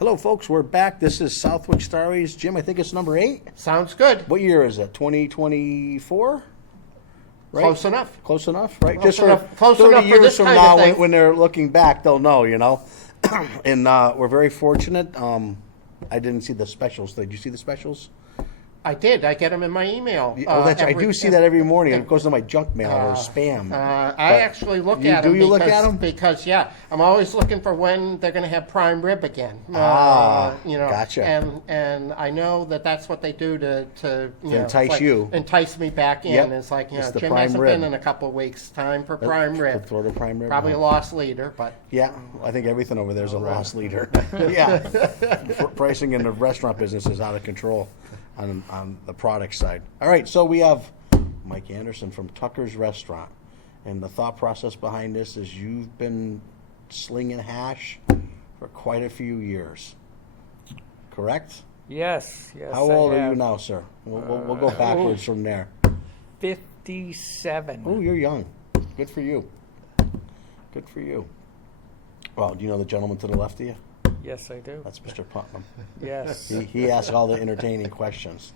Hello, folks. We're back. This is Southwick Stories. Jim, I think it's number 8. Sounds good. What year is it? 2024? Right? Close enough. Close enough, right? Close Just enough. for Close 30 enough for years this from kind of now, thing. when they're looking back, they'll know, you know. And we're very fortunate. I didn't see the specials. Did you see the specials? I did. I get them in my email. I do see that every morning. It goes to my junk mail or spam. I actually look at them. Do you look at them? Because, yeah, I'm always looking for when they're going to have prime rib again. Gotcha. And I know that's what they do to entice you. Entice me back in. Yep. It's like, It's the Jim prime hasn't rib. been in a couple of weeks. Time for prime rib. Throw the prime rib. Probably a lost leader, but Yeah, I think everything over there is a lost leader. Yeah, pricing in the restaurant business is out of control on the product side. All right, so we have Mike Anderson from Tucker's Restaurant, and the thought process behind this is you've been slinging hash for quite a few years, correct? Yes. How old are you now, sir? We'll go backwards from there. 57. Oh, you're young. Good for you. Good for you. Well, do you know the gentleman to the left of you? Yes, I do. That's Mr. Putnam. Yes. He asks all the entertaining questions.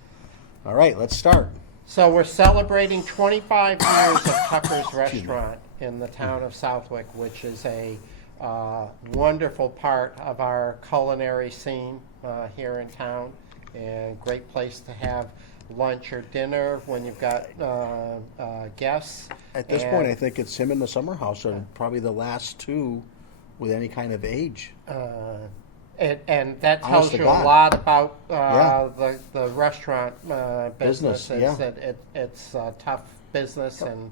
All right, let's start. So we're celebrating 25 years of Tucker's Restaurant in the town of Southwick, which is a wonderful part of our culinary scene here in town, and great place to have lunch or dinner when you've got guests. At this point, I think it's him and the Summer House are probably the last two with any kind of age. And that Honest tells to you a God. lot about Yeah. the restaurant business. yeah. It's a tough business, and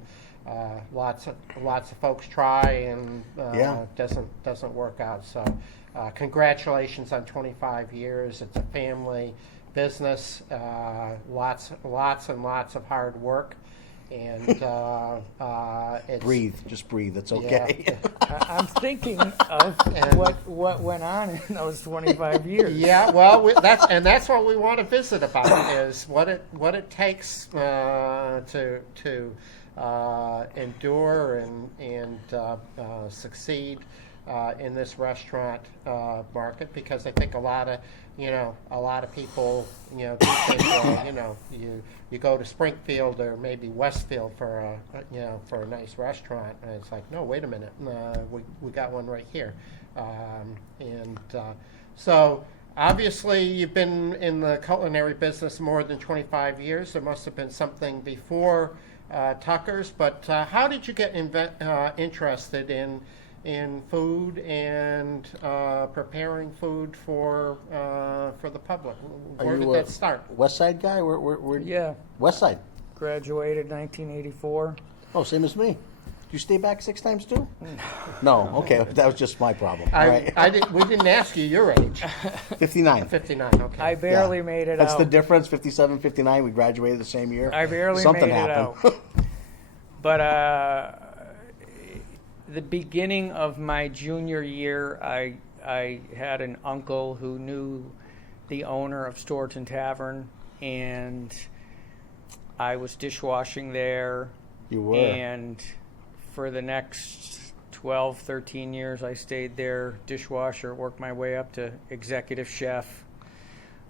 lots of folks try, and doesn't work out. So congratulations on 25 years. It's a family business, lots and lots of hard work. And it's, Just breathe. It's okay. Yeah. I'm thinking of what went on in those 25 years. Yeah, well, that's what we want to visit about is what it takes to endure and succeed in this restaurant market, because I think a lot of people do think, well, you go to Springfield or maybe Westfield for a nice restaurant, and it's like, no, wait a minute, we got one right here, so obviously you've been in the culinary business more than 25 years. There must have been something before Tucker's, but how did you get interested in food and preparing food for the public? Where did that start? West Side guy? Yeah. West Side. Graduated 1984. Oh, same as me. You stay back 6 times too? No. Okay, that was just my problem. All right. We didn't ask you your age. 59. 59, okay. I barely made it That's out. the difference. 57, 59. We graduated the same year. I barely Something made it happened. out. But the beginning of my junior year, I had an uncle who knew the owner of Storeton Tavern, and I was dishwashing there. You were. And for the next 12, 13 years, I stayed there, dishwasher, worked my way up to executive chef.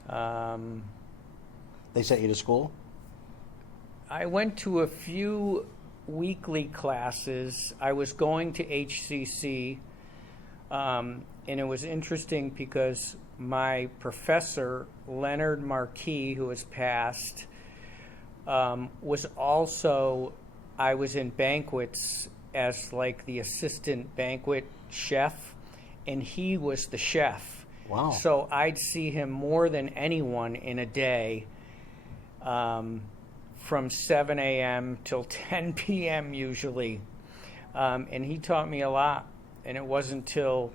They sent you to school? I went to a few weekly classes. I was going to HCC, and it was interesting because my professor, Leonard Marquis, who has passed, was also, I was in banquets as like the assistant banquet chef, and he was the chef. Wow. So I'd see him more than anyone in a day, from 7 a.m. till 10 p.m. usually. And he taught me a lot, and it wasn't till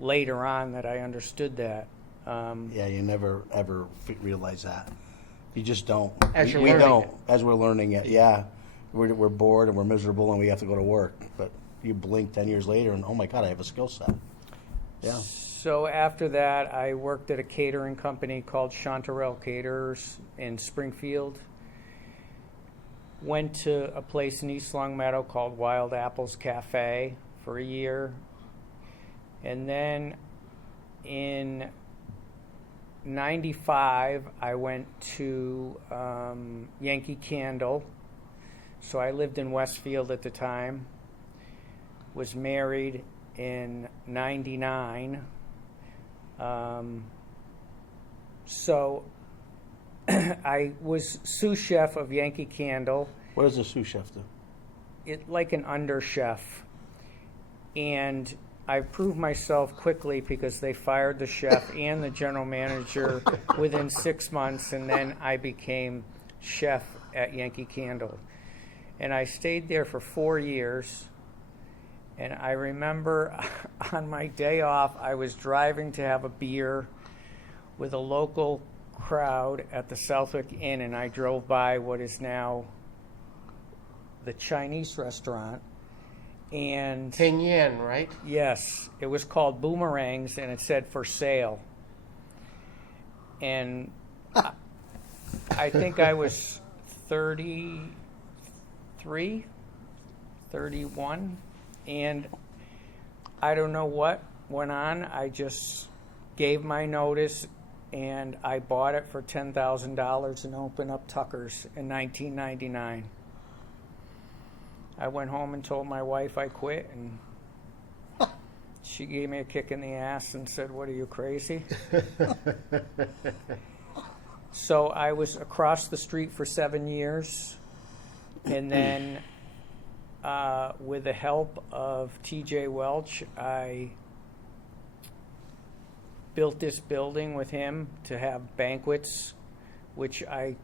later on that I understood that. Yeah, you never ever realize that. You just don't. As you're we learning don't. it. As we're learning it, yeah. We're bored and we're miserable and we have to go to work. But you blink 10 years later and, oh my God, I have a skill set. Yeah. So after that, I worked at a catering company called Chanterelle Caterers in Springfield. Went to a place in East Longmeadow called Wild Apples Cafe for a year. And then in 95, I went to Yankee Candle. So I lived in Westfield at the time, was married in 99. So I was sous chef of Yankee Candle, What does a sous chef do? like an under chef. And I proved myself quickly because they fired the chef and the general manager within 6 months, and then I became chef at Yankee Candle. And I stayed there for 4 years. And I remember on my day off, I was driving to have a beer with a local crowd at the Southwick Inn, and I drove by what is now the Chinese restaurant. And Pinyin, right? yes, it was called Boomerangs, and it said for sale. And I think I was 33, 31, and I don't know what went on. I just gave my notice, and I bought it for $10,000 and opened up Tucker's in 1999. I went home and told my wife I quit, and she gave me a kick in the ass and said, "What, are you crazy?" So I was across the street for 7 years, and then with the help of TJ Welch, I built this building with him to have banquets, which I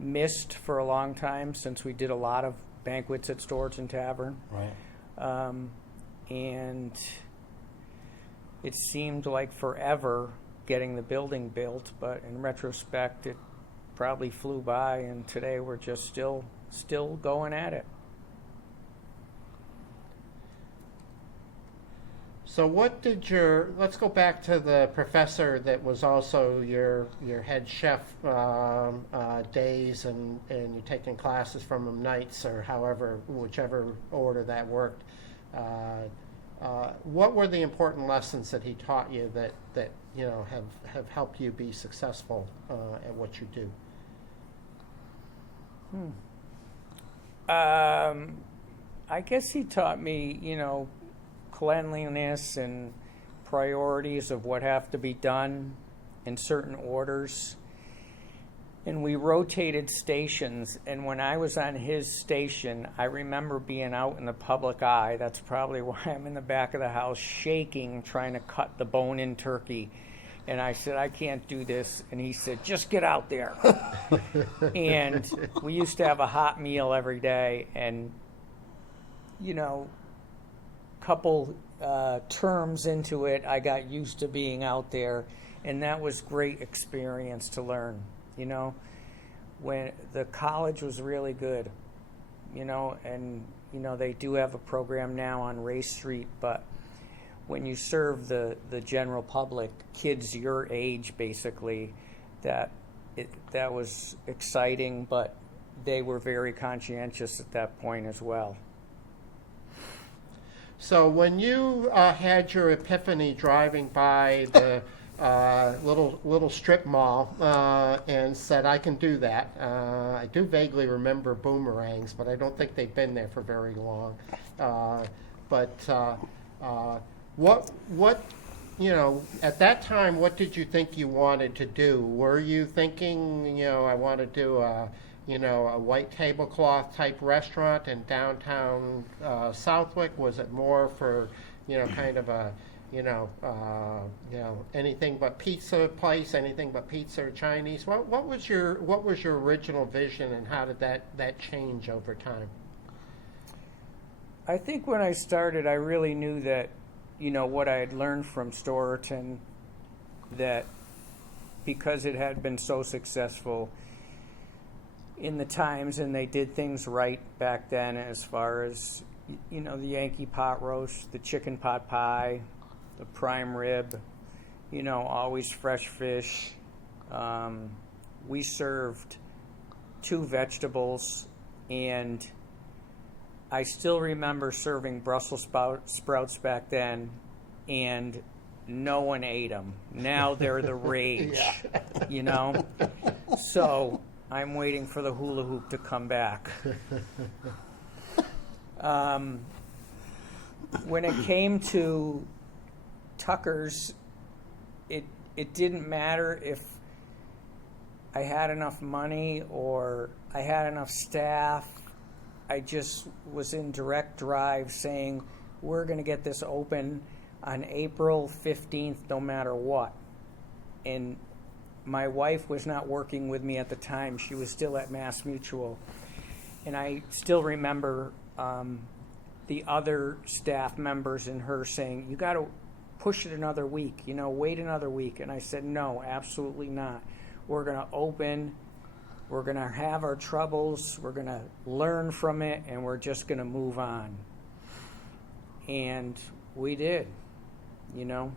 missed for a long time since we did a lot of banquets at Storton Tavern. Right. And it seemed like forever getting the building built, but in retrospect, it probably flew by, and today we're just still going at it. So let's go back to the professor that was also your head chef days, and you're taking classes from him nights, or whichever order that worked. What were the important lessons that he taught you that have helped you be successful at what you do? I guess he taught me, cleanliness and priorities of what have to be done in certain orders. And we rotated stations, and when I was on his station, I remember being out in the public eye. That's probably why I'm in the back of the house shaking, trying to cut the bone-in turkey. And I said, "I can't do this." And he said, "Just get out there." And we used to have a hot meal every day, and couple terms into it, I got used to being out there, and that was great experience to learn. When the college was really good, and they do have a program now on Race Street, but when you serve the general public, kids your age basically, that was exciting, but they were very conscientious at that point as well. So when you had your epiphany driving by the little strip mall and said, "I can do that," I do vaguely remember Boomerangs, but I don't think they've been there for very long. What at that time, what did you think you wanted to do? Were you thinking, I want to do a white tablecloth type restaurant in downtown Southwick? Was it more for, kind of a, anything but pizza place, anything but pizza or Chinese? What was your original vision, and how did that change over time? I think when I started, I really knew that, what I had learned from Storton, that because it had been so successful in the times, and they did things right back then, as far as the Yankee pot roast, the chicken pot pie, the prime rib, always fresh fish. We served 2 vegetables, and I still remember serving Brussels sprouts back then, and no one ate them. Now they're the rage, you know? So I'm waiting for the hula hoop to come back. When it came to Tucker's, it didn't matter if I had enough money or I had enough staff. I just was in direct drive saying, we're going to get this open on April 15th no matter what. And my wife was not working with me at the time. She was still at Mass Mutual. And I still remember the other staff members and her saying, you got to push it another week, you know, wait another week. And I said, no, absolutely not. We're going to open. We're going to have our troubles. We're going to learn from it, and we're just going to move on. And we did, you know.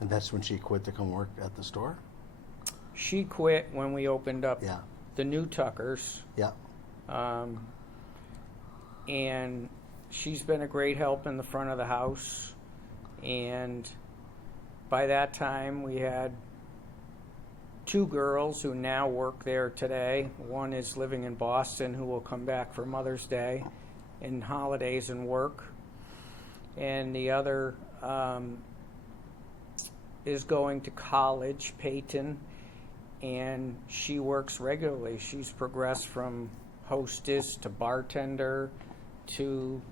And that's when she quit to come work at the store? She quit when we opened up Yeah. the new Tuckers. Yeah. And she's been a great help in the front of the house. And by that time, we had 2 girls who now work there today. One is living in Boston, who will come back for Mother's Day and holidays and work. And the other is going to college, Peyton, and she works regularly. She's progressed from hostess to bartender to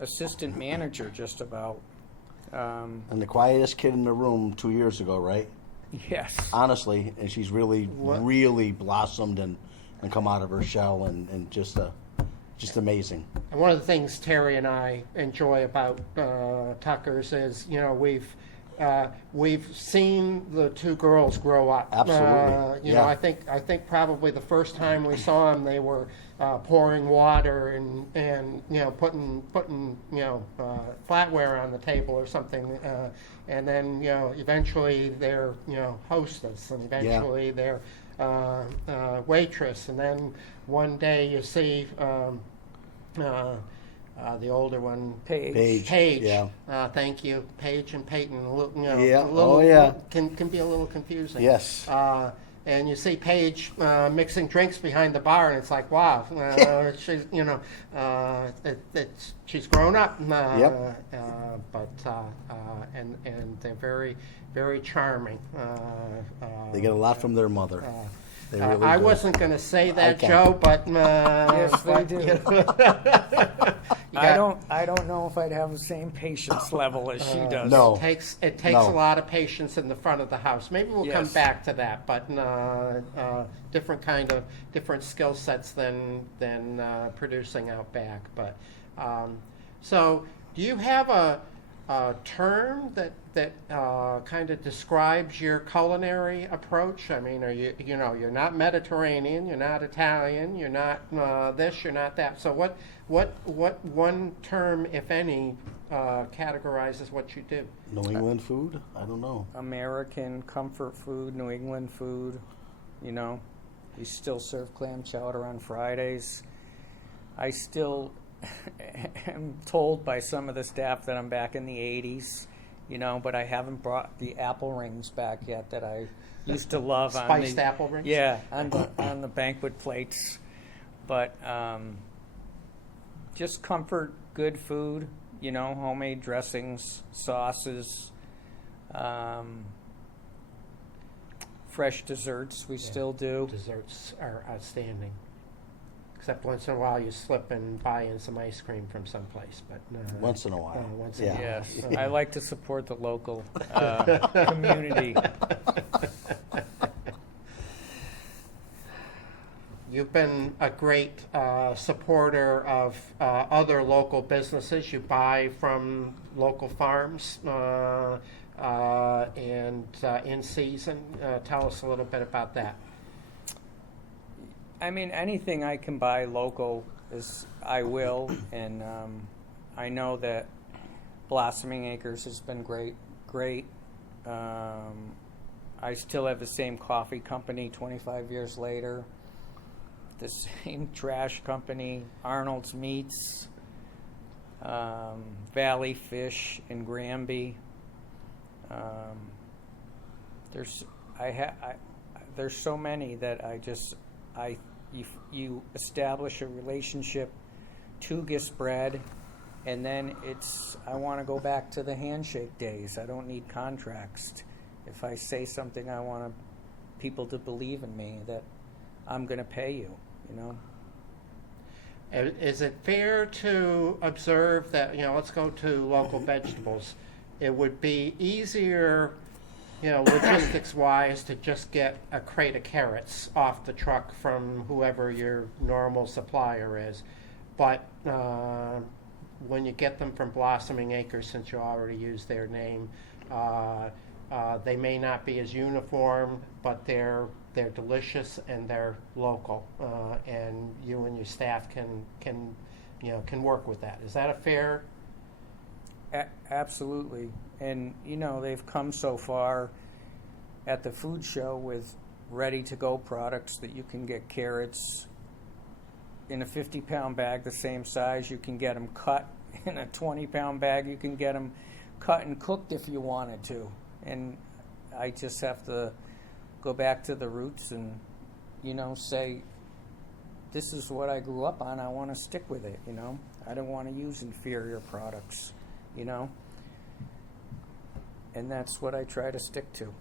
assistant manager just about. And the quietest kid in the room 2 years ago, right? Yes. Honestly, and she's really blossomed and come out of her shell and just amazing. And one of the things Terry and I enjoy about Tucker's is, you know, we've seen the 2 girls grow up. Absolutely. You know, I think probably the first time we saw them, they were pouring water and you know putting you know flatware on the table or something, and then you know eventually they're you know hostess, and eventually they're waitress, and then one day you see. The older one, Paige. Yeah. Thank you, Paige and Peyton. You know, Yeah. Can be a little confusing. Yes. And you see Paige mixing drinks behind the bar, and it's like, wow, she's you know, she's grown up. Yep. And they're very very charming. They get a lot from their mother. They really I do. wasn't going to say that, Okay. Joe, but Yes, they but, do. you know, I don't know if I'd have the same patience level as she does. No. It takes No. a lot of patience in the front of the house. Maybe we'll come Yes. back to that, but different skill sets than producing out back. But so, do you have a term that kind of describes your culinary approach? I mean, are you know you're not Mediterranean, you're not Italian, you're not this, you're not that. So what one term, if any, categorizes what you do? New England food? I don't know. American comfort food, New England food, you know. We still serve clam chowder on Fridays. I still am told by some of the staff that I'm back in the 80s, you know, but I haven't brought the apple rings back yet that I used to love. Spiced apple rings? Yeah, on the banquet plates. But just comfort, good food, you know, homemade dressings, sauces, fresh desserts we still do. Desserts are outstanding. Except once in a while you slip and buy in some ice cream from someplace, but Once in a while. once in a Yeah. while. Yes, I like to support the local community. You've been a great supporter of other local businesses. You buy from local farms and in season. Tell us a little bit about that. I mean, anything I can buy local I will, and I know that Blossoming Acres has been great. I still have the same coffee company 25 years later, the same trash company, Arnold's Meats, Valley Fish in Granby. There's there's so many that you establish a relationship to get spread, and then I want to go back to the handshake days. I don't need contracts. If I say something, I want people to believe in me that I'm going to pay you, you know. Is it fair to observe that, let's go to local vegetables. It would be easier, logistics-wise, to just get a crate of carrots off the truck from whoever your normal supplier is. But when you get them from Blossoming Acres, since you already used their name, they may not be as uniform, but they're delicious and they're local, and you and your staff can work with that. Is that a fair? Absolutely. And they've come so far at the food show with ready-to-go products that you can get carrots in a 50-pound bag the same size. You can get them cut in a 20-pound bag. You can get them cut and cooked if you wanted to. And I just have to go back to the roots and, say, this is what I grew up on. I want to stick with it, I don't want to use inferior products, And that's what I try to stick to.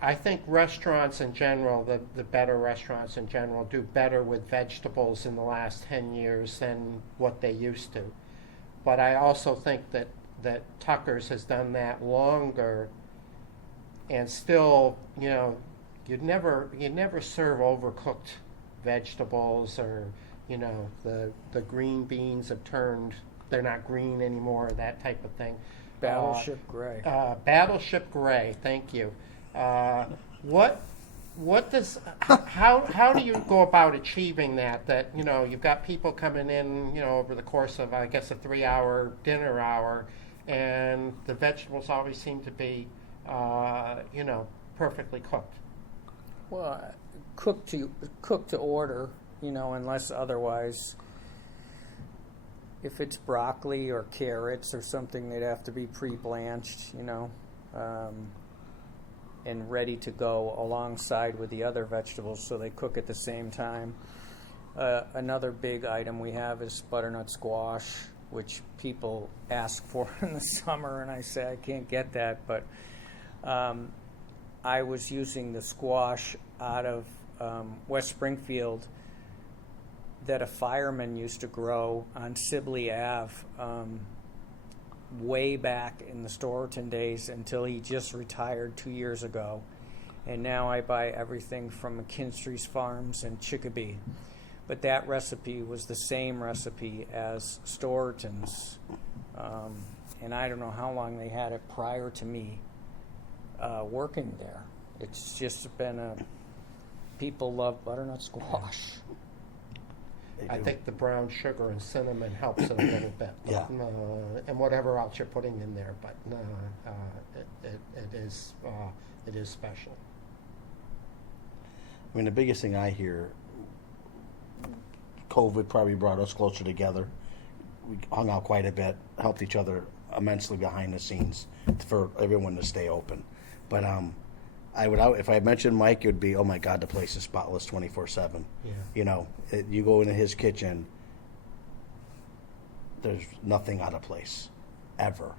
I think restaurants in general, the better restaurants in general, do better with vegetables in the last 10 years than what they used to. But I also think that Tucker's has done that longer, and still, you'd never serve overcooked vegetables, or the green beans have turned, they're not green anymore, that type of thing. Battleship Gray. Battleship Gray, thank you. What does, how do you go about achieving that, you've got people coming in, over the course of, I guess, a 3-hour dinner hour, and the vegetables always seem to be, perfectly cooked? Well, cooked to order, unless otherwise. If it's broccoli or carrots or something, they'd have to be pre-blanched, and ready to go alongside with the other vegetables, so they cook at the same time. Another big item we have is butternut squash, which people ask for in the summer, and I say I can't get that, but I was using the squash out of West Springfield that a fireman used to grow on Sibley Ave way back in the Storeton days, until he just retired 2 years ago. And now I buy everything from McKinstry's Farms and Chicopee. But that recipe was the same recipe as Storeton's. And I don't know how long they had it prior to me working there. It's just been people love butternut squash. I think the brown sugar and cinnamon helps it a little bit. Yeah. And whatever else you're putting in there, but it is special. I mean, the biggest thing I hear, COVID probably brought us closer together. We hung out quite a bit, helped each other immensely behind the scenes for everyone to stay open. But if I mentioned Mike, it would be, oh my God, the place is spotless 24/7. Yeah. You go into his kitchen, there's nothing out of place, ever.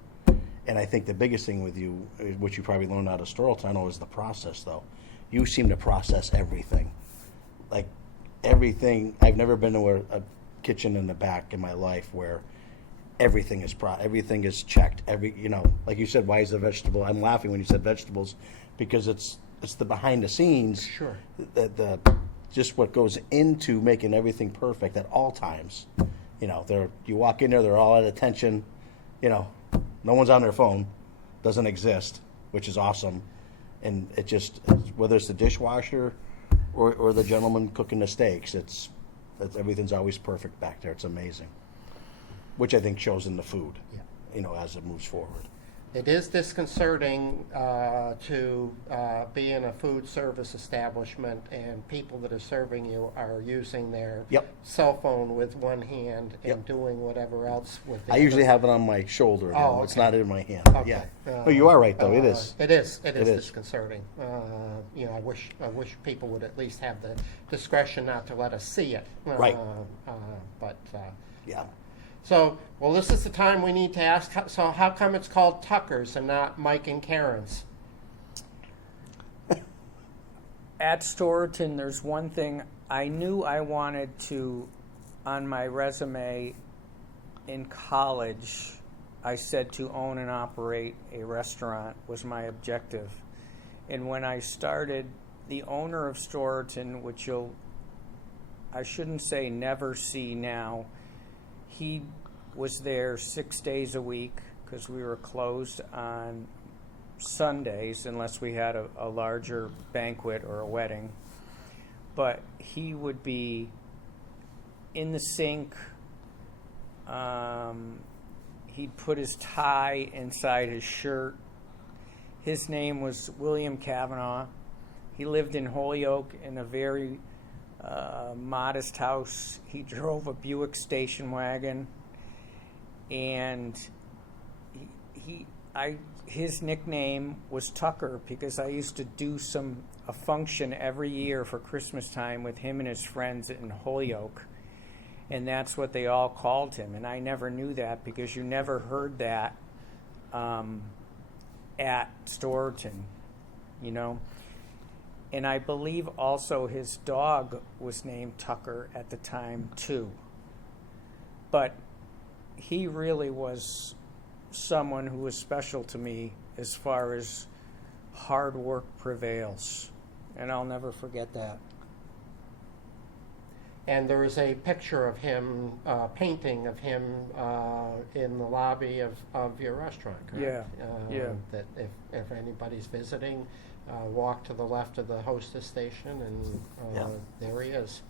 And I think the biggest thing with you, which you probably learned out of Storyl Tunnel, is the process, though. You seem to process everything. Like, everything. I've never been to a kitchen in the back in my life where everything is checked. Like you said, why is the vegetable? I'm laughing when you said vegetables, because it's the behind the scenes. Sure. The just what goes into making everything perfect at all times. You walk in there, they're all at attention. No one's on their phone. Doesn't exist, which is awesome. And whether it's the dishwasher or the gentleman cooking the steaks, everything's always perfect back there. It's amazing, which I think shows in the food. Yeah. As it moves forward. it is disconcerting to be in a food service establishment and people that are serving you are using their Yep. cell phone with one hand and Yep. doing whatever else with the I usually other. have it on my shoulder. Oh, though. It's okay. not in my hand. Okay. Yeah. But you are right, though. It Uh, is. It is. It is It is. disconcerting. I wish people would at least have the discretion not to let us see it. Right. But Yeah. so, well, this is the time we need to ask. So, how come it's called Tucker's and not Mike and Karen's? At Storeton, there's one thing I knew I wanted to, on my resume in college, I said to own and operate a restaurant was my objective. And when I started, the owner of Storeton, which I shouldn't say never see now, he was there 6 days a week because we were closed on Sundays unless we had a larger banquet or a wedding. But he would be in the sink. He'd put his tie inside his shirt. His name was William Kavanaugh. He lived in Holyoke in a very modest house. He drove a Buick station wagon, and his nickname was Tucker because I used to do a function every year for Christmas time with him and his friends in Holyoke, and that's what they all called him. And I never knew that because you never heard that at Storeton, And I believe also his dog was named Tucker at the time too. But he really was someone who was special to me as far as hard work prevails. And I'll never forget that. And there is a picture of him, painting of him in the lobby of your restaurant, correct? Yeah. That if anybody's visiting, walk to the left of the hostess station, and Yeah. there he is.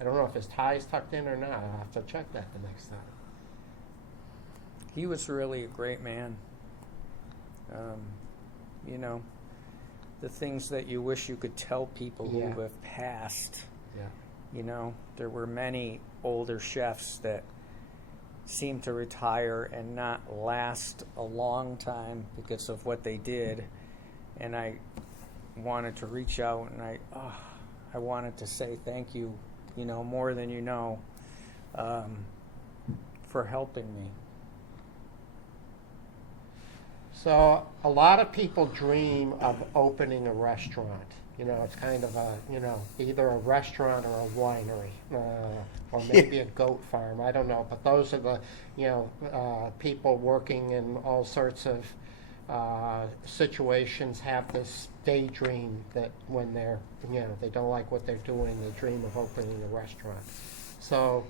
I don't know if his tie's tucked in or not. I'll have to check that the next time. He was really a great man. The things that you wish you could tell people Yeah. who have passed. Yeah. There were many older chefs that seemed to retire and not last a long time because of what they did. And I wanted to reach out and I wanted to say thank you, more than for helping me. So a lot of people dream of opening a restaurant. It's kind of either a restaurant or a winery, or maybe a goat farm. I don't know, but those are the, people working in all sorts of situations have this daydream that when they're, they don't like what they're doing, they dream of opening a restaurant. So,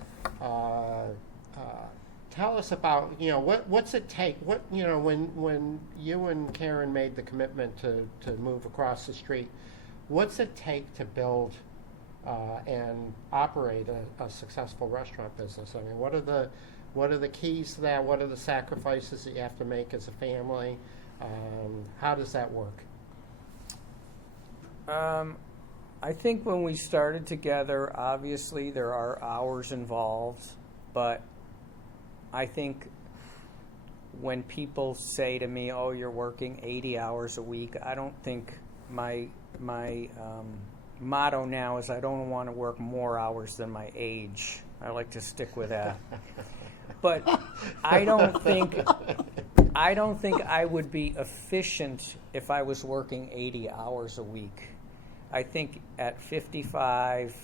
tell us about, what's it take? When you and Karen made the commitment to move across the street, what's it take to build and operate a successful restaurant business? I mean, what are the keys to that? What are the sacrifices that you have to make as a family? How does that work? I think when we started together, obviously there are hours involved, but I think when people say to me, "Oh, you're working 80 hours a week," I don't think my motto now is I don't want to work more hours than my age. I like to stick with that. But I don't think I would be efficient if I was working 80 hours a week. I think at 55,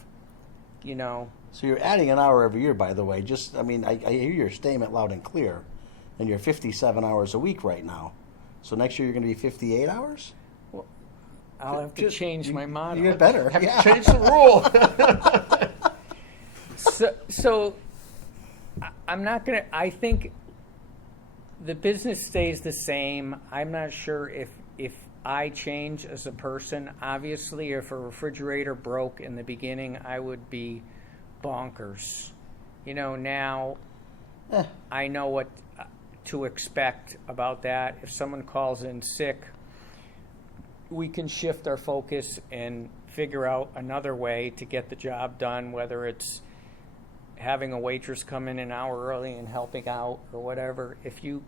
So you're adding an hour every year, by the way. I hear your statement loud and clear, and you're 57 hours a week right now. So next year you're going to be 58 hours? well, I'll have to change my motto. You get better. Have Yeah. you changed the rule? So I'm not going to, I think the business stays the same. I'm not sure if I change as a person. Obviously, if a refrigerator broke in the beginning, I would be bonkers. Now I know what to expect about that. If someone calls in sick, we can shift our focus and figure out another way to get the job done, whether it's having a waitress come in an hour early and helping out or whatever. If you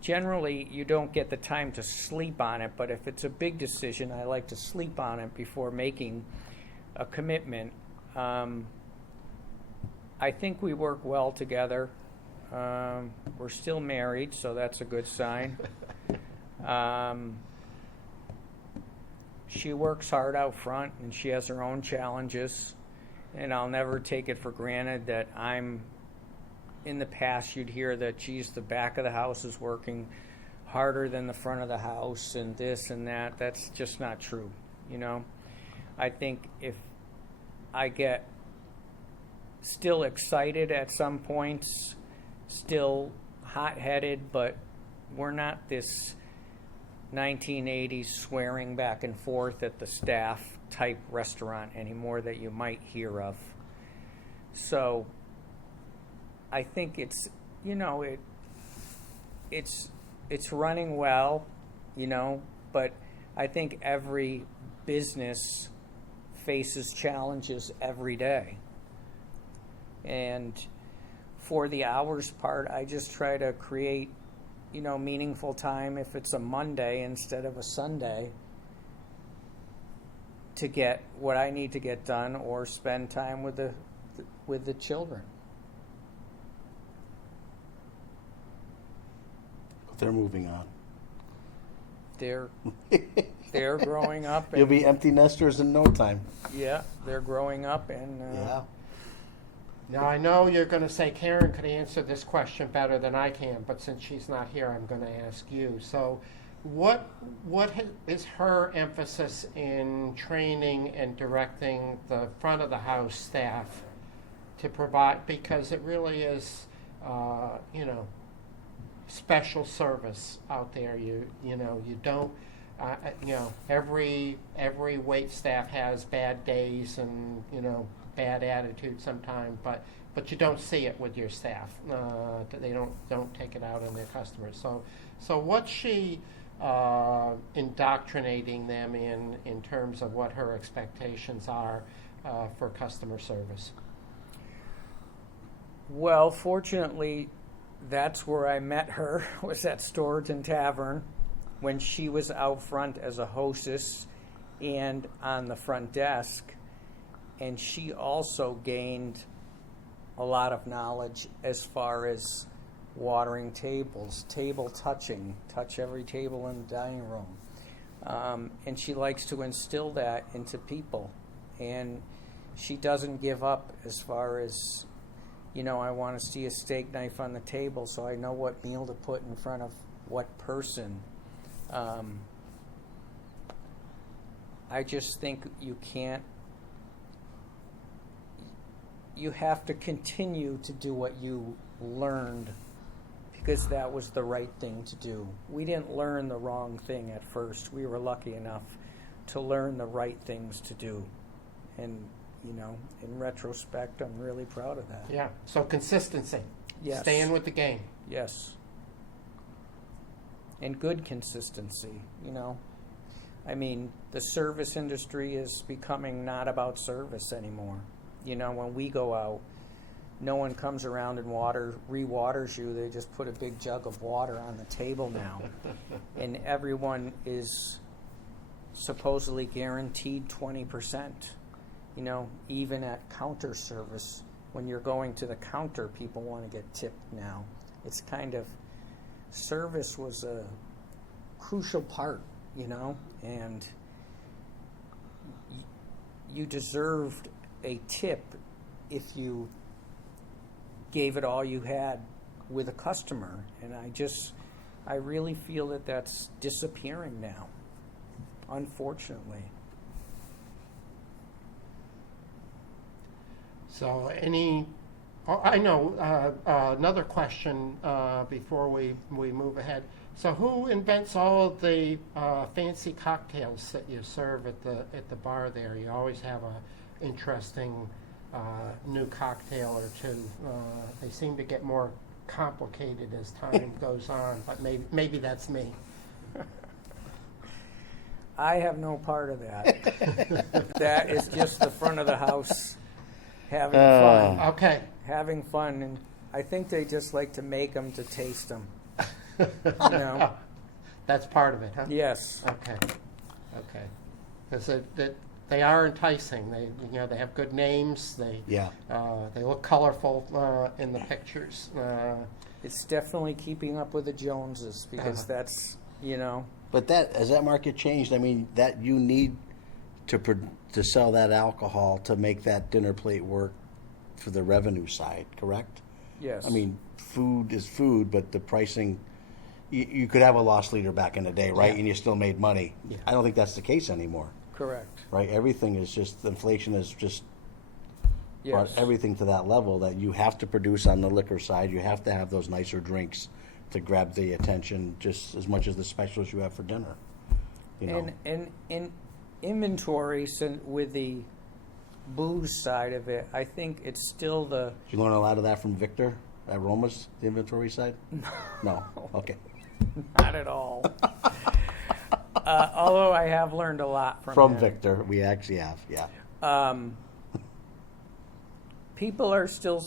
generally, you don't get the time to sleep on it, but if it's a big decision, I like to sleep on it before making a commitment. I think we work well together. We're still married, so that's a good sign. She works hard out front, and she has her own challenges, and I'll never take it for granted that in the past you'd hear that, geez, the back of the house is working harder than the front of the house and this and that. That's just not true, you know. I think if I get still excited at some points, still hot-headed, but we're not this 1980s swearing back and forth at the staff type restaurant anymore that you might hear of. So I think it's, you know, it's running well, you know, but I think every business faces challenges every day. And for the hours part, I just try to create, you know, meaningful time if it's a Monday instead of a Sunday to get what I need to get done or spend time with the children. They're moving on. They're growing up. You'll be empty nesters in no time. Yeah, they're growing up and Yeah. Now, I know you're going to say Karen could answer this question better than I can, but since she's not here, I'm going to ask you. So what is her emphasis in training and directing the front of the house staff to provide, because it really is, you know, special service out there. You know, you don't, you know, every wait staff has bad days and, you know, bad attitude sometimes, but you don't see it with your staff. They don't take it out on their customers. So what's she indoctrinating them in terms of what her expectations are for customer service? Well, fortunately, that's where I met her, was at Storeton Tavern, when she was out front as a hostess and on the front desk. And she also gained a lot of knowledge as far as watering tables, touch every table in the dining room. And she likes to instill that into people. And she doesn't give up as far as, you know, I want to see a steak knife on the table so I know what meal to put in front of what person. I just think you have to continue to do what you learned because that was the right thing to do. We didn't learn the wrong thing at first. We were lucky enough to learn the right things to do. And, you know, in retrospect, I'm really proud of that. Yeah, so consistency. Yes. Staying with the game. Yes. And good consistency, you know. I mean, the service industry is becoming not about service anymore. You know, when we go out, no one comes around and re-waters you. They just put a big jug of water on the table now. And everyone is supposedly guaranteed 20%. You know, even at counter service, when you're going to the counter, people want to get tipped now. It's kind of, service was a crucial part, you know, and you deserved a tip if you gave it all you had with a customer. And I really feel that that's disappearing now, unfortunately. So I know, another question before we move ahead. So who invents all of the fancy cocktails that you serve at the bar there? You always have a interesting new cocktail or two. They seem to get more complicated as time goes on, but maybe that's me. I have no part of that. That is just the front of the house having fun. Okay. Having fun, and I think they just like to make them to taste them. You know? That's part of it, huh? Yes. Okay. Okay. Because they are enticing. They have good names. They look colorful in the pictures. It's definitely keeping up with the Joneses because that's, you know. But has that market changed? I mean, that you need to sell that alcohol to make that dinner plate work for the revenue side, correct? Yes. I mean, food is food, but the pricing, you could have a loss leader back in the day, right? Yeah. And you still made money. Yeah. I don't think that's the case anymore, Correct. right? Everything is just, inflation has just brought Yes. everything to that level that you have to produce on the liquor side. You have to have those nicer drinks to grab the attention just as much as the specials you have for dinner. You know? And in inventory, with the booze side of it, I think it's still the Did you learn a lot of that from Victor at Roma's, the inventory side? No. Okay. not at all. Although I have learned a lot from him. Victor, we actually have, yeah. People are still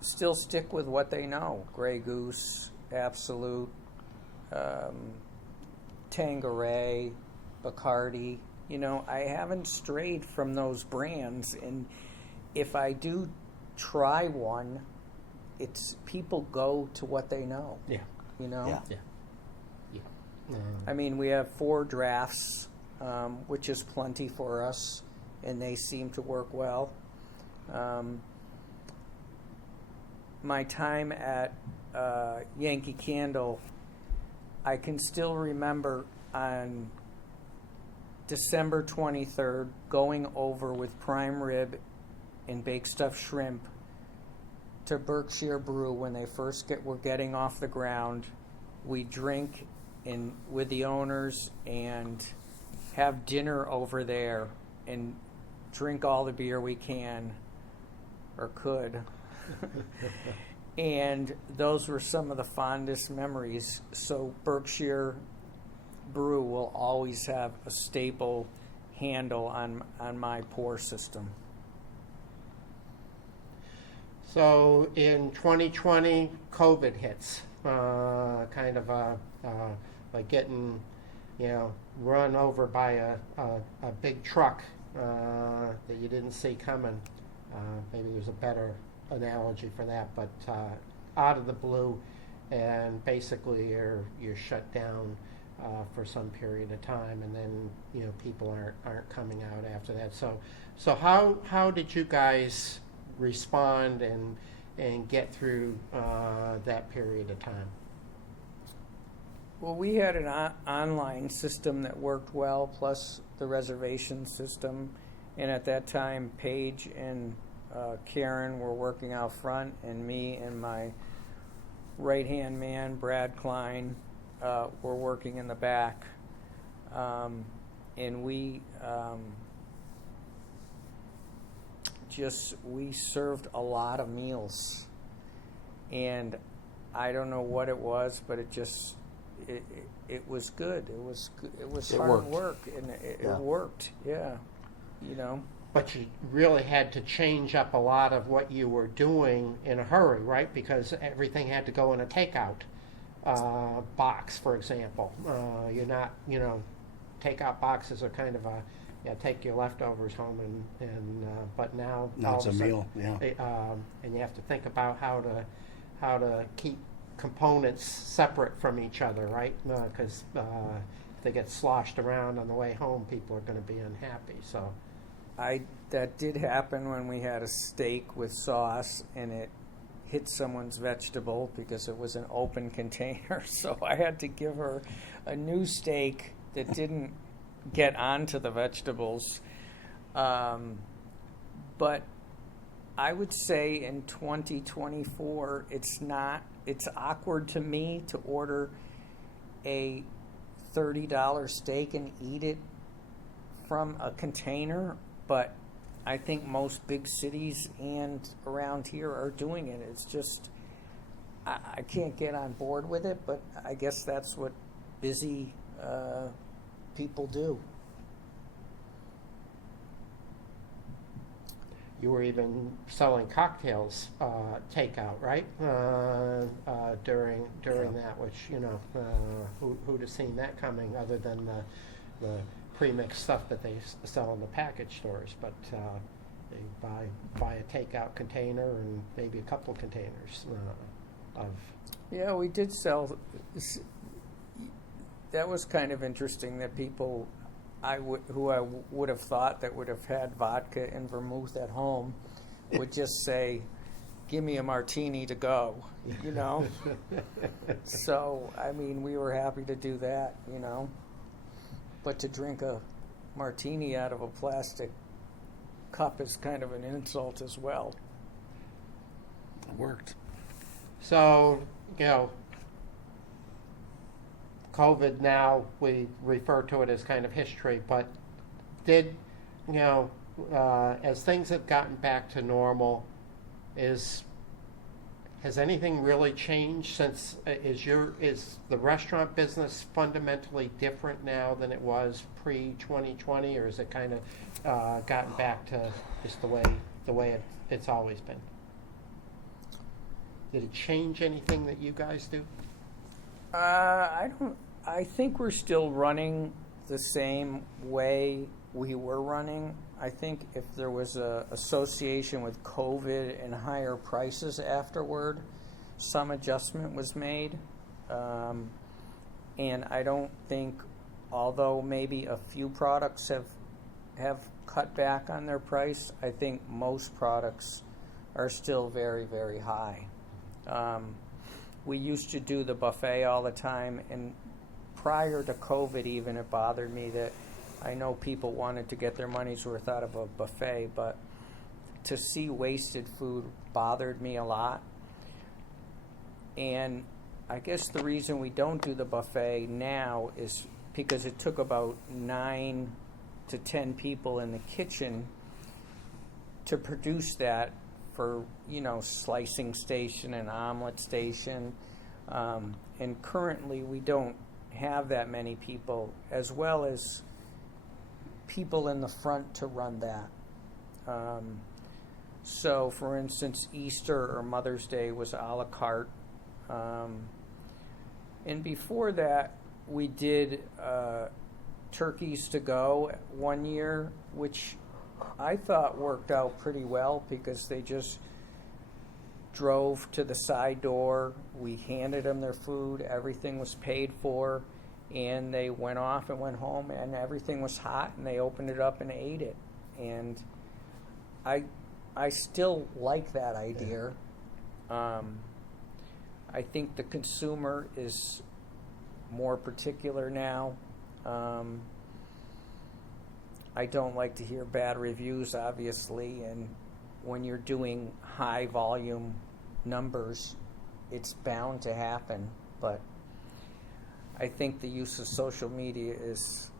stick with what they know. Grey Goose, Absolute, Tanqueray, Bacardi. You know, I haven't strayed from those brands, and if I do try one, it's people go to what they know. Yeah. You know. Yeah. Yeah. I mean, we have 4 drafts, which is plenty for us, and they seem to work well. My time at Yankee Candle, I can still remember on December 23rd going over with prime rib and baked stuffed shrimp to Berkshire Brew when they first were getting off the ground. We drink with the owners and have dinner over there and drink all the beer we can or could. And those were some of the fondest memories. So Berkshire Brew will always have a staple handle on my pour system. So in 2020, COVID hits, like getting, run over by a big truck that you didn't see coming. Maybe there's a better analogy for that, but out of the blue, and basically you're shut down for some period of time, and then people aren't coming out after that. So how did you guys respond and get through that period of time? Well, we had an online system that worked well, plus the reservation system, and at that time, Paige and Karen were working out front, and me and my right-hand man, Brad Klein, were working in the back. And we we served a lot of meals. And I don't know what it was, but it was good. It was hard work, and it worked. Yeah, But you really had to change up a lot of what you were doing in a hurry, right? Because everything had to go in a takeout box, for example. You're not, takeout boxes are kind of take your leftovers home but now all It's of a sudden, meal, yeah. and you have to think about how to keep components separate from each other, right? Because if they get sloshed around on the way home, people are going to be unhappy. So. That did happen when we had a steak with sauce and it hit someone's vegetable because it was an open container. So I had to give her a new steak that didn't get onto the vegetables. But I would say in 2024, it's awkward to me to order a $30 steak and eat it from a container. But I think most big cities and around here are doing it. It's just, I can't get on board with it, but I guess that's what busy people do. You were even selling cocktails takeout, right? During that, which who'd have seen that coming, other than the pre-mixed stuff that they sell in the package stores? But they buy a takeout container and maybe a couple containers of. Yeah, we did sell. That was kind of interesting that people who I would have thought that would have had vodka and vermouth at home would just say, "Give me a martini to go," you know. So I mean, we were happy to do that, you know. But to drink a martini out of a plastic cup is kind of an insult as well. It worked. So, COVID now, we refer to it as kind of history, but did, as things have gotten back to normal, has anything really changed since, is the restaurant business fundamentally different now than it was pre-2020, or is it kind of gotten back to just the way it's always been? Did it change anything that you guys do? I think we're still running the same way we were running. I think if there was a association with COVID and higher prices afterward, some adjustment was made. And I don't think, although maybe a few products have cut back on their price, I think most products are still very, very high. We used to do the buffet all the time, and prior to COVID even, it bothered me that I know people wanted to get their money's worth out of a buffet, but to see wasted food bothered me a lot. And I guess the reason we don't do the buffet now is because it took about 9 to 10 people in the kitchen to produce that for, slicing station and omelet station. And currently we don't have that many people, as well as people in the front to run that. So, for instance, Easter or Mother's Day was a la carte. And before that, we did turkeys to go one year, which I thought worked out pretty well because they just drove to the side door, we handed them their food, everything was paid for, and they went off and went home, and everything was hot, and they opened it up and ate it. And I still like that idea. I think the consumer is more particular now. I don't like to hear bad reviews, obviously, and when you're doing high volume numbers, it's bound to happen. But I think the use of social media is,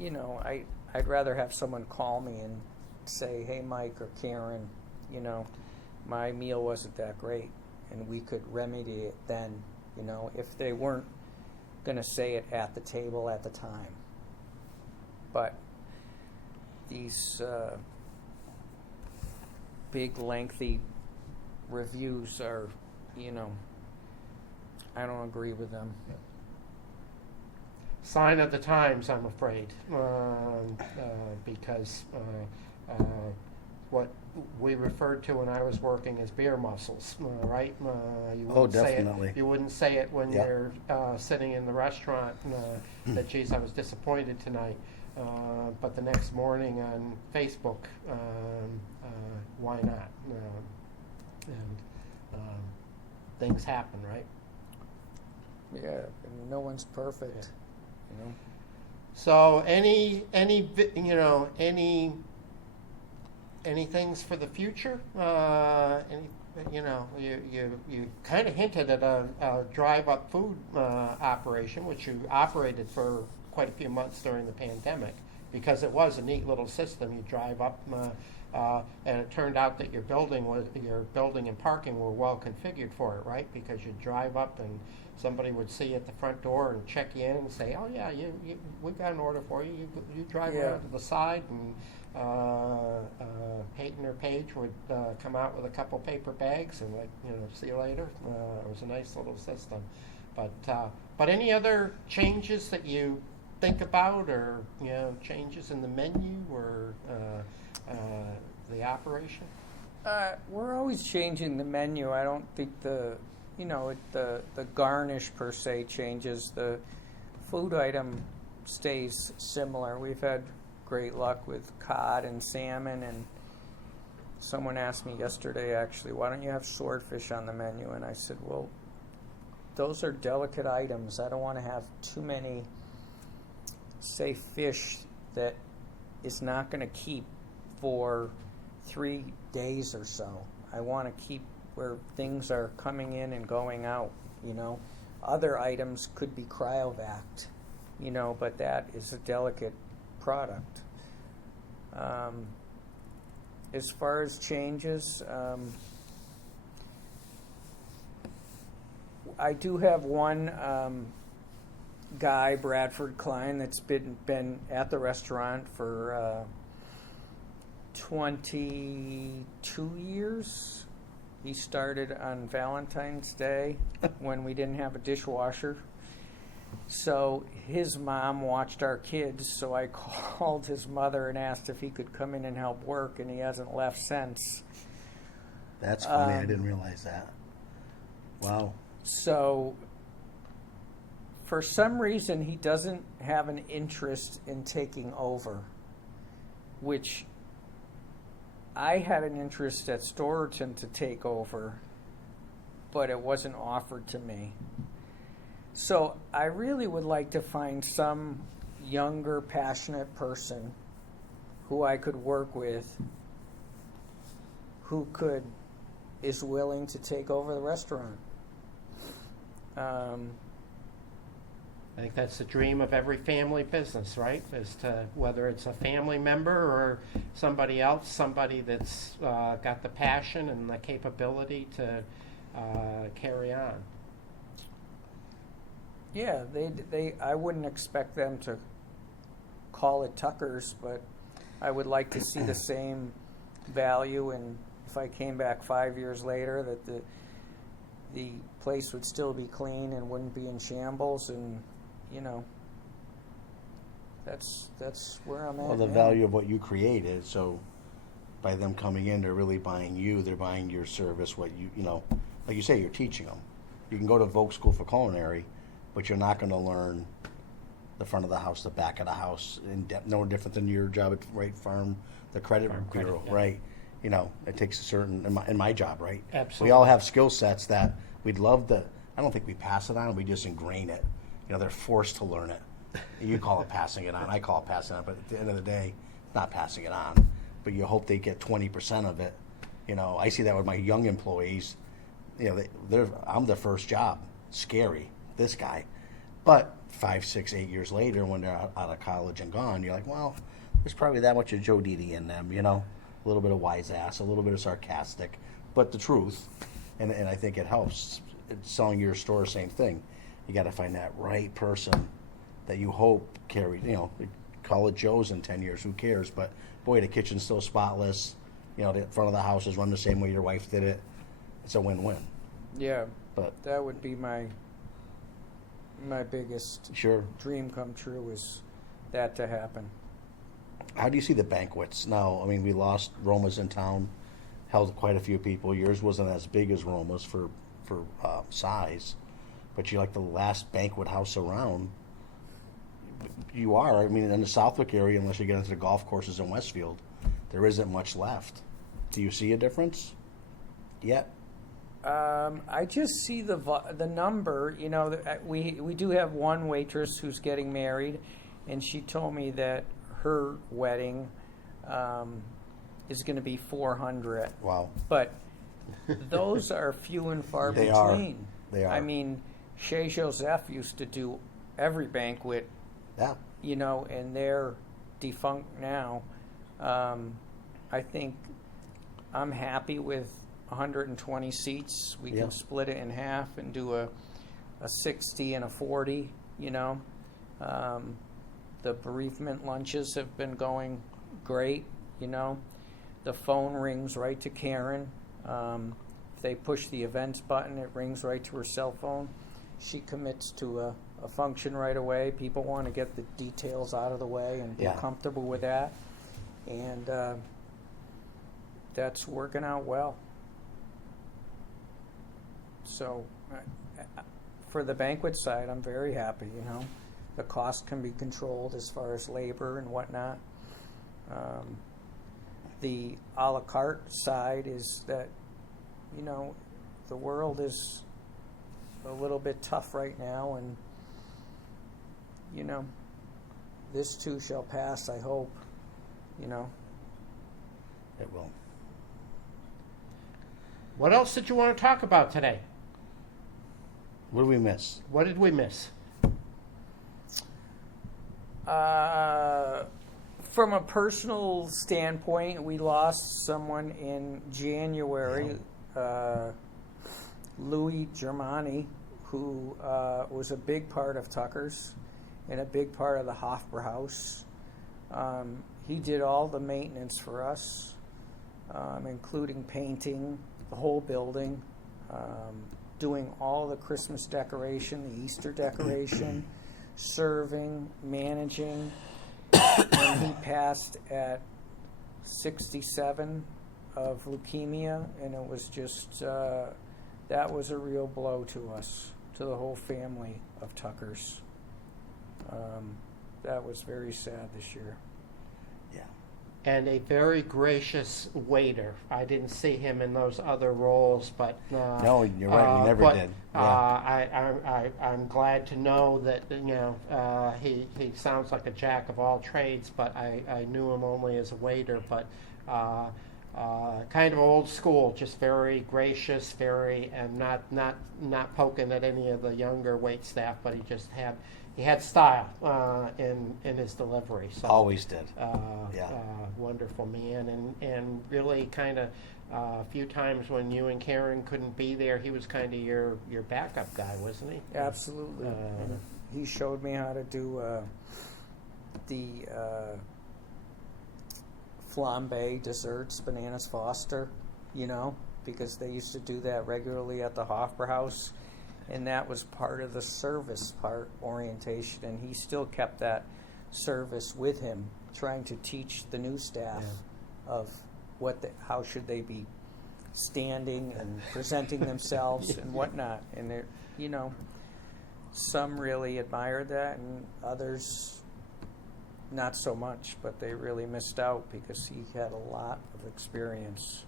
I'd rather have someone call me and say, "Hey, Mike or Karen, my meal wasn't that great," and we could remedy it then, if they weren't going to say it at the table at the time. But these big, lengthy reviews are, I don't agree with them. Sign of the times, I'm afraid, because what we referred to when I was working as beer muscles, right? You wouldn't definitely. Say it, you wouldn't say it when Yeah. you're sitting in the restaurant that, geez, I was disappointed tonight. But the next morning on Facebook, why not? Things happen, right? Yeah, no one's perfect, So any things for the future? You kind of hinted at a drive-up food operation, which you operated for quite a few months during the pandemic, because it was a neat little system. You drive up and it turned out that your building and parking were well configured for it, right? Because you drive up and somebody would see you at the front door and check you in and say, "Oh yeah, we've got an order for you. You drive Yeah. around to the side," and Peyton or Paige would come out with a couple paper bags and, like, see you later. It was a nice little system. But any other changes that you think about, or changes in the menu or the operation? We're always changing the menu. I don't think the garnish per se changes. The food item stays similar. We've had great luck with cod and salmon, and someone asked me yesterday, actually, why don't you have swordfish on the menu? And I said, well, those are delicate items. I don't want to have too many, say, fish that is not going to keep for 3 days or so. I want to keep where things are coming in and going out, Other items could be cryovac, but that is a delicate product. As far as changes, I do have one guy, Bradford Klein, that's been at the restaurant for 22 years. He started on Valentine's Day when we didn't have a dishwasher. So his mom watched our kids, so I called his mother and asked if he could come in and help work, and he hasn't left since. That's funny. I didn't realize that. Wow. So for some reason, he doesn't have an interest in taking over, which I had an interest at Storerton to take over, but it wasn't offered to me. So I really would like to find some younger, passionate person who I could work with who is willing to take over the restaurant. I think that's the dream of every family business, right? Is to, whether it's a family member or somebody else, somebody that's got the passion and the capability to carry on. Yeah, I wouldn't expect them to call it Tucker's, but I would like to see the same value, and if I came back 5 years later, that the place would still be clean and wouldn't be in shambles, and that's where I'm at. Well, the now. value of what you created, so by them coming in, they're really buying you, they're buying your service, what like you say, you're teaching them. You can go to Vogue School for Culinary, but you're not going to learn the front of the house, the back of the house, in depth, no different than your job at Wright Farm, the credit bureau, yeah. right? It takes a certain, in my job, right? Absolutely. We all have skill sets that we'd love to, I don't think we pass it on, we just ingrain it. They're forced to learn it. You call it passing it on, I call it passing it on, but at the end of the day, it's not passing it on. But you hope they get 20% of it. I see that with my young employees. I'm their first job. Scary, this guy. But 5, 6, 8 years later, when they're out of college and gone, you're like, well, there's probably that much of Joe Didi in them, a little bit of wise ass, a little bit of sarcastic, but the truth. And I think it helps. Selling your store, same thing. You got to find that right person that you hope call it Joe's in 10 years, who cares? But boy, the kitchen's still spotless. The front of the house is run the same way your wife did it. It's a win-win. Yeah, But that would be my biggest sure. dream come true, is that to happen. How do you see the banquets now? We lost Roma's in town, held quite a few people. Yours wasn't as big as Roma's for size, but you're like the last banquet house around. You are. In the Southwick area, unless you get into the golf courses in Westfield, there isn't much left. Do you see a difference yet? I just see the number. We do have one waitress who's getting married, and she told me that her wedding is going to be 400. Wow. But those are few and far They between. They are. Chez Joseph used to do every banquet, Yeah. and they're defunct now. I think I'm happy with 120 seats. We Yeah. can split it in half and do a 60 and a 40, you know. The bereavement lunches have been going great, you know. The phone rings right to Karen. If they push the events button, it rings right to her cell phone. She commits to a function right away. People want to get the details out of the way and be Yeah. comfortable with that. And that's working out well. So for the banquet side, I'm very happy, you know. The cost can be controlled as far as labor and whatnot. The a la carte side is that, you know, the world is a little bit tough right now, and, you know, this too shall pass, I hope, you know. It will. What else did you want to talk about today? What did we miss? What did we miss? From a personal standpoint, we lost someone in January, Louis Germani, who was a big part of Tucker's and a big part of the Hofbrauhaus. He did all the maintenance for us, including painting the whole building, doing all the Christmas decoration, the Easter decoration, serving, managing. And he passed at 67 of leukemia, and it was just, that was a real blow to us, to the whole family of Tuckers. That was very sad this year. Yeah. And a very gracious waiter. I didn't see him in those other roles, but No, you're right. We never but, did. Yeah. I'm glad to know that, you know, he sounds like a jack of all trades, but I knew him only as a waiter. But kind of old school, just very gracious, and not poking at any of the younger wait staff, but he had style in his delivery. So, Always did. wonderful man, and really kind of a few times when you and Karen couldn't be there, he was kind of your backup guy, wasn't he? Absolutely. And he showed me how to do the flambe desserts, bananas Foster, you know, because they used to do that regularly at the Hofbrauhaus. And that was part of the service part orientation, and he still kept that service with him, trying to teach the new staff of how should they be standing and presenting themselves and whatnot. And you know, some really admired that, and others not so much. But they really missed out because he had a lot of experience.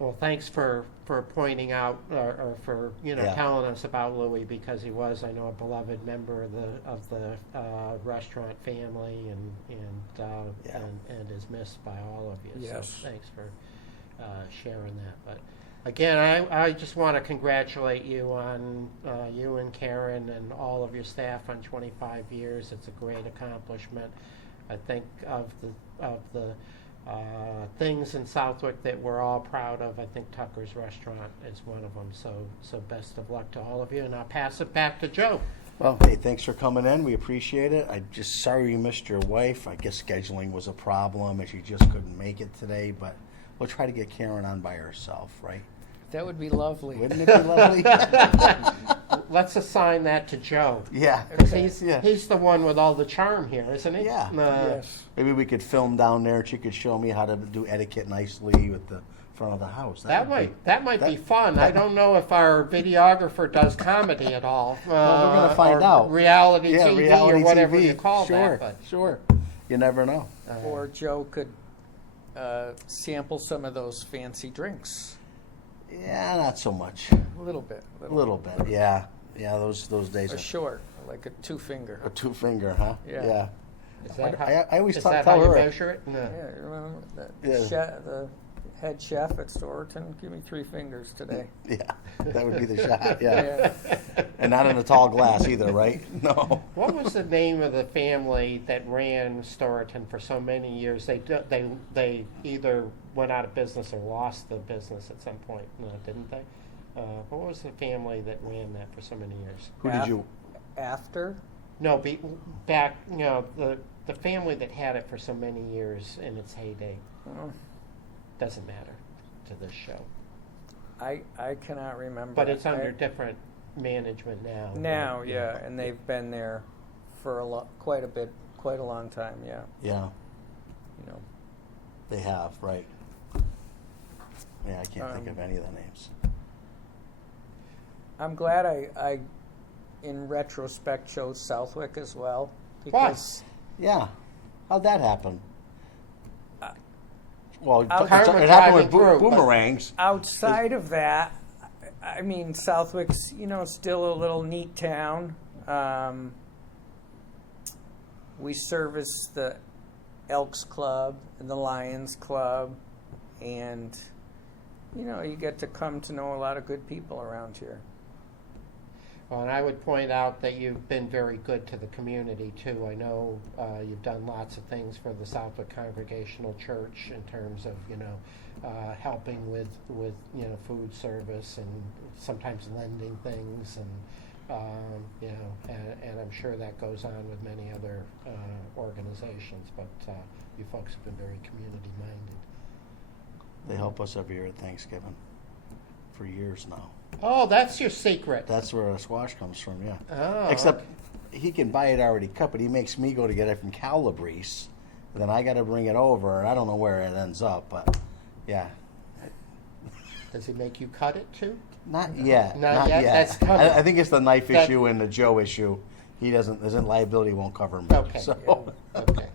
Well, thanks for pointing out or for telling us about Louis, because he was, I know, a beloved member of the restaurant family, and is missed by all of you. Yes. So thanks for sharing that. But again, I just want to congratulate you on you and Karen and all of your staff on 25 years. It's a great accomplishment. I think of the things in Southwick that we're all proud of. I think Tucker's Restaurant is one of them. So best of luck to all of you, and I'll pass it back to Joe. Well, hey, thanks for coming in. We appreciate it. I'm just sorry you missed your wife. I guess scheduling was a problem and she just couldn't make it today, but we'll try to get Karen on by herself, right? That would be lovely. Wouldn't it be lovely? Let's assign that to Joe. Yeah. Because Okay. he's the one with all the charm here, isn't he? Yeah. Yes. Maybe we could film down there and she could show me how to do etiquette nicely with the front of the house. That might be fun. that I don't know if our videographer does comedy at all. Well, we're gonna find or out. Reality Yeah, TV reality or whatever TV. you call Sure, that. sure. You never know. Or Joe could sample some of those fancy drinks. Yeah, not so much. A little bit. A little bit. Yeah. Yeah, those days A are short, like a two-finger. a two finger, huh? Yeah. Is that how, I always is tell that how you her. measure it? No. Yeah, remember Yeah. the head chef at Storeton. Give me 3 fingers today. Yeah, that would be the shot, yeah. Yeah. And not in a tall glass either, right? No. What was the name of the family that ran Storeton for so many years? They either went out of business or lost the business at some point, didn't they? What was the family that ran that for so many years? Who did you? After? No, back, the family that had it for so many years in its heyday. Oh, Doesn't matter to this show. I cannot remember. But it's under different management now. Now, yeah, and they've been there for quite a long time. Yeah, Yeah, you know. they have, right. Yeah, I can't think of any of the names. I'm glad I in retrospect chose Southwick as well Why? because Yeah, how'd that happen? Well, it Karma happened with driving through, but- boomerangs. outside of that, I mean Southwick's still a little neat town. We service the Elks Club and the Lions Club, and you get to come to know a lot of good people around here. Well, and I would point out that you've been very good to the community too. I know you've done lots of things for the Southwick Congregational Church in terms of helping with food service and sometimes lending things and I'm sure that goes on with many other organizations. But you folks have been very community minded. They help us every year at Thanksgiving for years now. Oh, that's your secret. That's where the squash comes from, yeah. Oh, Except he can buy it already cut, but he makes me go to get it from Calabrese. Then I got to bring it over, and I don't know where it ends up, but yeah. Does he make you cut it too? Not yet. Not yet? That's coming. I think it's the knife That- issue and the Joe issue. He doesn't. His liability won't cover me. Okay. So Okay.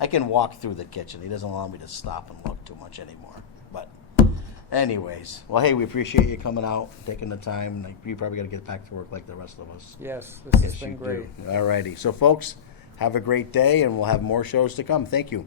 I can walk through the kitchen. He doesn't allow me to stop and look too much anymore. But, anyways, well, hey, we appreciate you coming out, taking the time. Like, you probably got to get back to work like the rest of us. Yes, this has Yes, been you great. do. All righty. So, folks, have a great day, and we'll have more shows to come. Thank you.